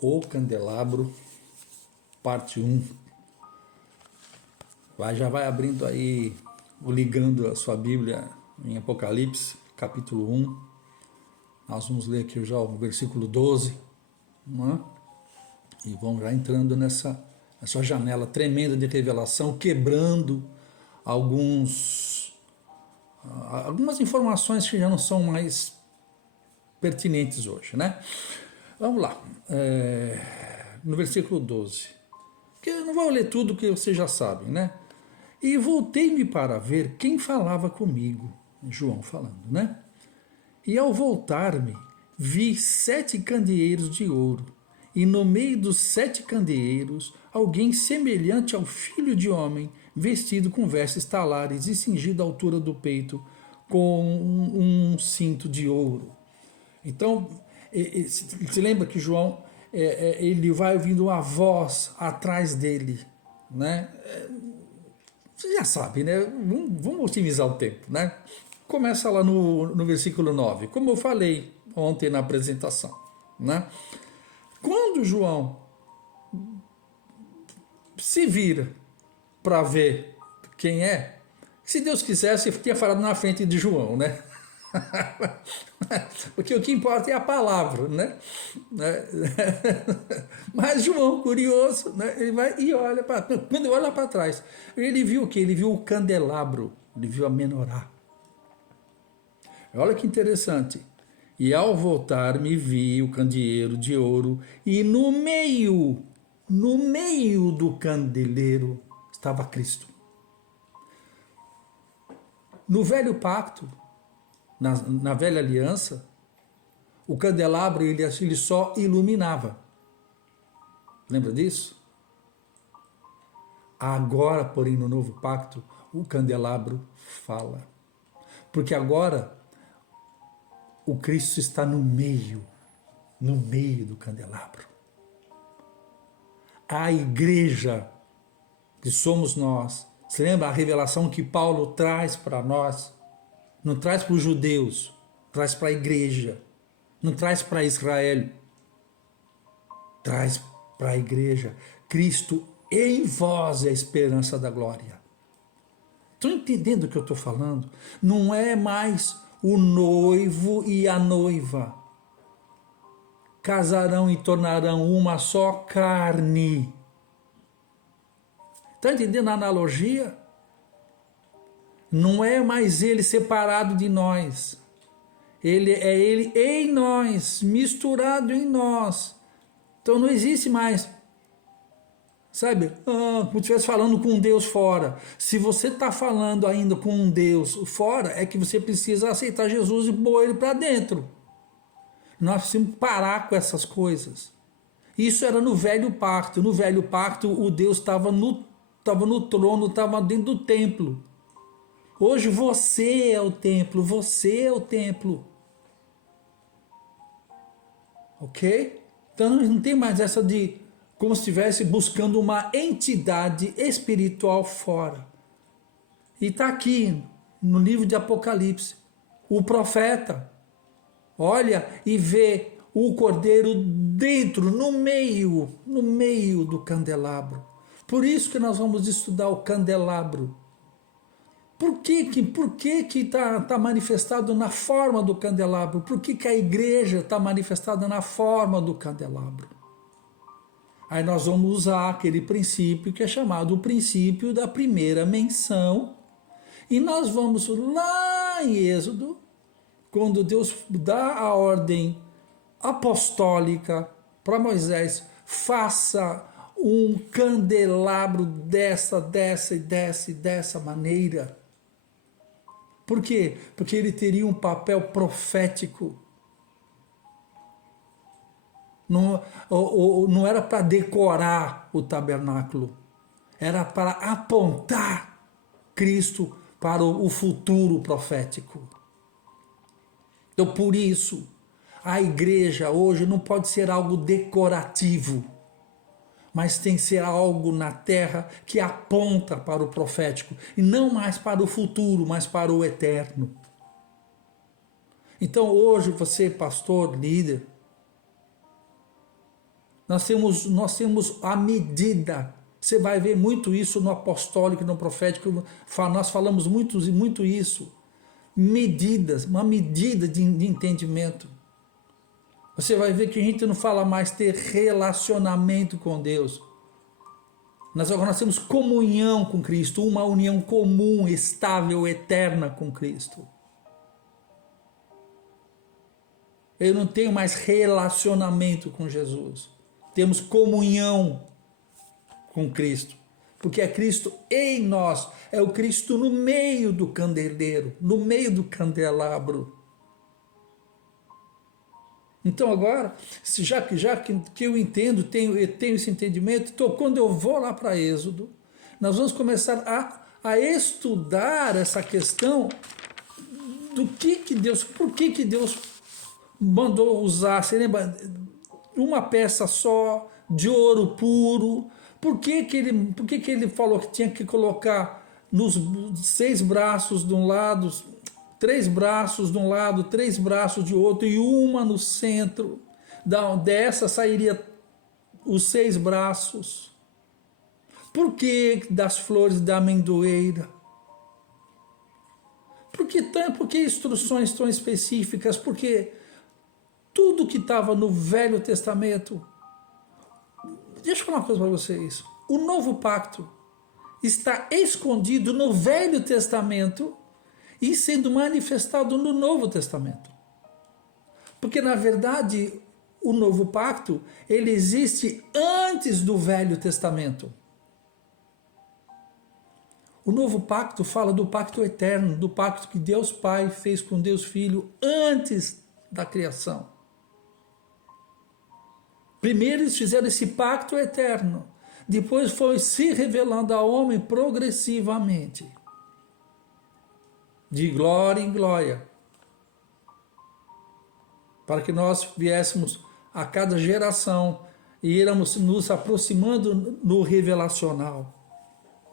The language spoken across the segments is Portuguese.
O Candelabro, parte 1. Já vai abrindo aí, ligando a sua Bíblia em Apocalipse, capítulo 1. Nós vamos ler aqui já o versículo 12, né? E vamos já entrando nessa janela tremenda de revelação, quebrando algumas informações que já não são mais pertinentes hoje, né? Vamos lá, no versículo 12, que eu não vou ler tudo que vocês já sabem, né? E voltei-me para ver quem falava comigo, João falando, né? E ao voltar-me, vi 7 candeeiros de ouro, e no meio dos 7 candeeiros, alguém semelhante ao Filho de Homem, vestido com vestes talares e cingido à altura do peito, com um cinto de ouro. Então, se lembra que João, ele vai ouvindo uma voz atrás dele, né? Você já sabe, né? Vamos otimizar o tempo, né? Começa lá no versículo 9, como eu falei ontem na apresentação, né? Quando João se vira para ver quem é, se Deus quisesse, tinha falado na frente de João, né? Porque o que importa é a palavra, né? Mas João, curioso, né? Ele vai e olha para... Quando ele olha para trás, ele viu o quê? Ele viu o candelabro, ele viu a menorá. Olha que interessante. E ao voltar me vi o candeeiro de ouro, e no meio do candeleiro estava Cristo. No velho pacto, na velha aliança, o candelabro ele só iluminava. Lembra disso? Agora, porém, no novo pacto, o candelabro fala. Porque agora o Cristo está no meio do candelabro. A igreja, que somos nós, você lembra a revelação que Paulo traz para nós? Não traz para os judeus, traz para a igreja, não traz para Israel, traz para a igreja. Cristo em vós é a esperança da glória. Estão entendendo o que eu estou falando? Não é mais o noivo e a noiva. Casarão e tornarão uma só carne. Está entendendo a analogia? Não é mais ele separado de nós. Ele em nós, misturado em nós. Então não existe mais, sabe, como se estivesse falando com um Deus fora. Se você está falando ainda com um Deus fora, é que você precisa aceitar Jesus e pôr ele para dentro. Nós precisamos parar com essas coisas. Isso era no velho pacto. No velho pacto o Deus estava no trono, estava dentro do templo. Hoje você é o templo, você é o templo. Ok? Então não tem mais essa de como se estivesse buscando uma entidade espiritual fora. E está aqui no livro de Apocalipse, o profeta olha e vê o cordeiro dentro, no meio do candelabro. Por isso que nós vamos estudar o candelabro. Por que está manifestado na forma do candelabro? Por que a igreja está manifestada na forma do candelabro? Aí nós vamos usar aquele princípio que é chamado o princípio da primeira menção. E nós vamos lá em Êxodo, quando Deus dá a ordem apostólica para Moisés, faça um candelabro dessa maneira. Por quê? Porque ele teria um papel profético. Não era para decorar o tabernáculo, era para apontar Cristo para o futuro profético. Então, por isso, a igreja hoje não pode ser algo decorativo, mas tem que ser algo na terra que aponta para o profético, e não mais para o futuro, mas para o eterno. Então hoje você, pastor, líder, Nós temos a medida. Você vai ver muito isso no apostólico e no profético. Nós falamos muito isso. Medidas, uma medida de entendimento. Você vai ver que a gente não fala mais ter relacionamento com Deus. Agora nós temos comunhão com Cristo, uma união comum, estável, eterna com Cristo. Eu não tenho mais relacionamento com Jesus. Temos comunhão com Cristo. Porque é Cristo em nós. É o Cristo no meio do candelheiro, no meio do candelabro. Então agora, já que eu entendo, tenho esse entendimento, então quando eu vou lá para Êxodo, nós vamos começar a estudar essa questão do que Deus, por que Deus mandou usar, você lembra, uma peça só, de ouro puro. Por que ele falou que tinha que colocar nos 6 braços de um lado, 3 braços de um lado, 3 braços de outro e uma no centro? Dessa sairia os 6 braços. Por que das flores da amendoeira? Por que instruções tão específicas? Porque tudo que estava no Velho Testamento. Deixa eu falar uma coisa para vocês. O Novo Pacto está escondido no Velho Testamento e sendo manifestado no Novo Testamento. Porque, na verdade, o Novo Pacto, ele existe antes do Velho Testamento. O Novo Pacto fala do pacto eterno, do pacto que Deus Pai fez com Deus Filho antes da criação. Primeiro eles fizeram esse pacto eterno, depois foi se revelando ao homem progressivamente, de glória em glória, para que nós viéssemos a cada geração e iramos nos aproximando no revelacional.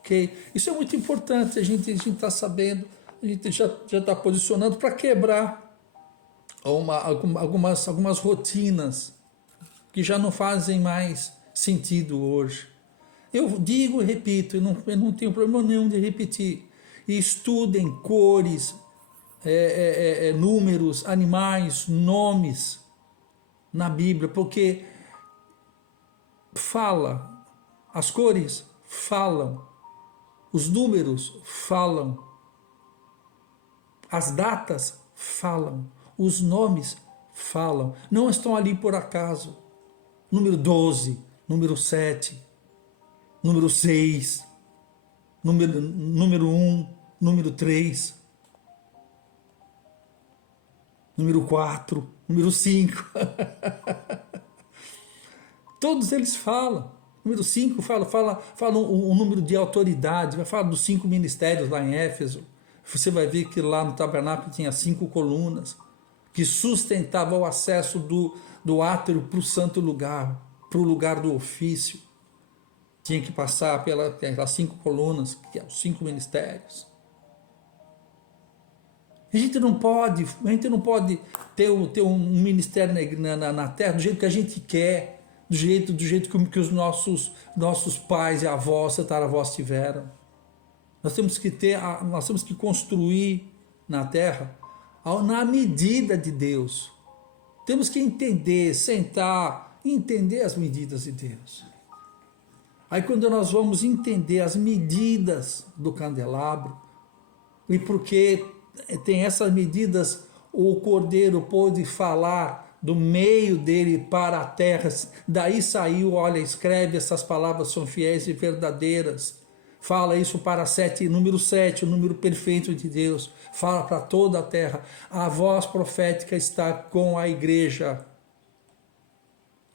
Okay? Isso é muito importante, a gente está sabendo, a gente já está posicionando para quebrar algumas rotinas que já não fazem mais sentido hoje. Eu digo e repito, eu não tenho problema nenhum de repetir. Estudem cores, números, animais, nomes na Bíblia, porque fala, as cores falam, os números falam, as datas falam, os nomes falam, não estão ali por acaso. Número 12, número 7, número 6, número 1, número 3, número 4, número 5. Todos eles falam. Número 5 fala um número de autoridade, vai falar dos 5 ministérios lá em Éfeso. Você vai ver que lá no tabernáculo tinha 5 colunas que sustentavam o acesso do átrio para o santo lugar, para o lugar do ofício. Tinha que passar pelas 5 colunas, que são os 5 ministérios. A gente não pode ter um ministério na terra do jeito que a gente quer, do jeito que os nossos pais e avós, tataravós tiveram. Nós temos que construir na terra na medida de Deus. Temos que entender, sentar, entender as medidas de Deus. Aí quando nós vamos entender as medidas do candelabro, e porque tem essas medidas, o Cordeiro pôde falar do meio dele para a terra, daí saiu, olha, escreve, essas palavras são fiéis e verdadeiras. Fala isso para número 7, o número perfeito de Deus. Fala para toda a terra. A voz profética está com a igreja.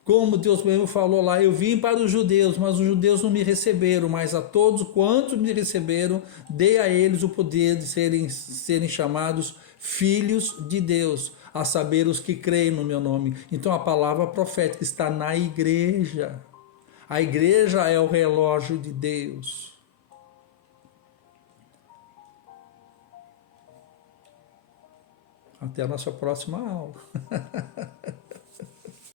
Como Deus mesmo falou lá, eu vim para os judeus, mas os judeus não me receberam, mas a todos quantos me receberam, dei a eles o poder de serem chamados filhos de Deus, a saber, os que creem no meu nome. Então a palavra profética está na igreja. A igreja é o relógio de Deus. Até a nossa próxima aula.